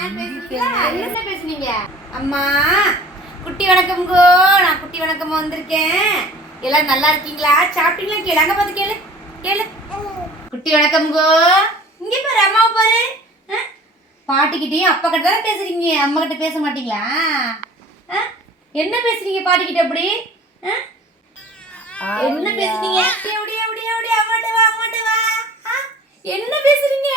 என்ன பேசுனீங்க? அம்மா குட்டி வணக்கம்கோ, நான் குட்டி வணக்கம் வந்திருக்கேன். எல்லாம் நல்லா இருக்கீங்களா? சாப்பிட்டீங்களா? கேளு, அங்க பார்த்து கேளு கேளு. குட்டி வணக்கம்கோ, இங்க பாரு, அம்மாவை பாரு. பாட்டிக்கிட்டையும் அப்பா கிட்ட தானே பேசுறீங்க, அம்மா கிட்ட பேச மாட்டீங்களா? என்ன பேசுறீங்க பாட்டிக்கிட்ட அப்படி? என்ன பேசுறீங்க? என்ன பேசுறீங்க?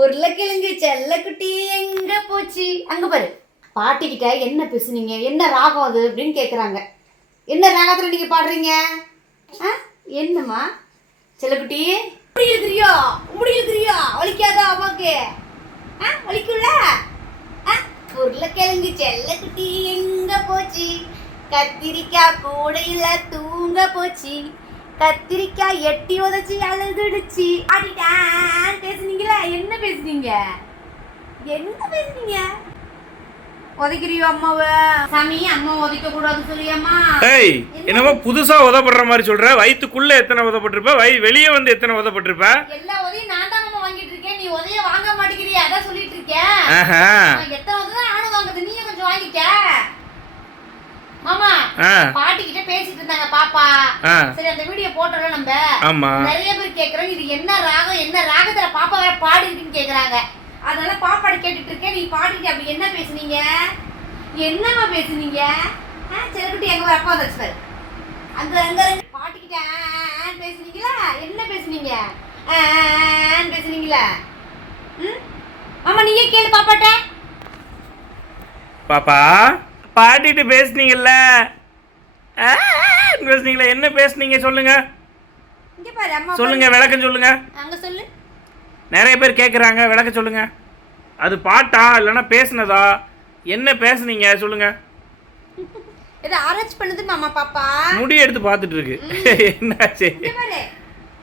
உருளைக்கிழங்கு செல்லக்குட்டி எங்க போச்சு? அங்க பாரு. பாட்டிக்கிட்ட என்ன பேசுனீங்க, என்ன ராகம் அது அப்படின்னு கேக்குறாங்க. என்ன ராகத்துல நீங்க பாடுறீங்க? என்னம்மா செல்லக்குட்டி? இப்படி இருக்கிறியோ வலிக்காதா அம்மாக்கு? வலிக்குள்ள? உருளைக்கிழங்கு செல்லக்குட்டி எங்க போச்சு? கத்திரிக்காய் கூடையில தூங்க போச்சு. கத்திரிக்காய் எட்டி உதச்சி அழுதுடுச்சு. அடிட்டான் பேசுனீங்களா? என்ன பேசுனீங்க? என்ன பேசுனீங்க? உதைக்கிறியோ அம்மாவை? சாமி, அம்மா உதைக்க கூடாது சொல்லியம்மா. ஏய், என்னமோ புதுசா உதப்படுற மாதிரி சொல்ற. வயித்துக்குள்ள எத்தனை உதப்பட்டிருப்ப, வெளியே வந்து எத்தனை உதப்பட்டிருப்ப? எல்லா உதவியும் நான் தான் அம்மா வாங்கிட்டு இருக்கேன், நீ உதவிய வாங்க மாட்டேங்கிறியா? அதான் சொல்லிட்டு இருக்கேன். எத்தனை உதவி நானும் வாங்குது, நீயே கொஞ்சம் வாங்கிக்க. மாமா, பாட்டி கிட்ட பேசிட்டு இருந்தாங்க பாப்பா. சரி, அந்த வீடியோ போட்டோம்ல நம்ம. ஆமா, நிறைய பேர் கேக்குறாங்க இது என்ன ராகம், என்ன ராகத்துல பாப்பா வேற பாடி இருக்குன்னு கேக்குறாங்க. அதனால பாப்பாட கேட்டுட்டு இருக்கேன். நீ பாடிட்டு அப்படி என்ன பேசுனீங்க? என்னமா பேசுனீங்க? செல்லக்குட்டி எங்க அப்பா வந்துச்சு பாரு. அங்க அங்க பாட்டிக்கிட்ட பேசுனீங்களா? என்ன பேசுனீங்க? பேசுனீங்களா? மாமா, நீயே கேளு பாப்பாட்ட. பாப்பா, பாட்டிட்டு பேசுனீங்கல்ல, பேசுனீங்களா? என்ன பேசுனீங்க சொல்லுங்க. இங்க பாரு அம்மா, சொல்லுங்க, விளக்கம் சொல்லுங்க. அங்க சொல்லு. நிறைய பேர் கேட்குறாங்க, விளக்க சொல்லுங்க. அது பாட்டா இல்லைன்னா பேசுனதா? என்ன பேசுனீங்க சொல்லுங்க. இதை ஆராய்ச்சி பண்ணுது மாமா பாப்பா. முடி எடுத்து பார்த்துட்டு இருக்கு. என்னாச்சு? இங்க பாரு,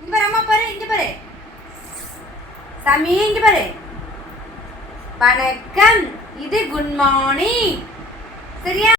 இங்க பாரு அம்மா பாரு, இங்க பாரு சாமி, இங்க பாரு. வணக்கம், இது குட் மார்னிங். சரியா?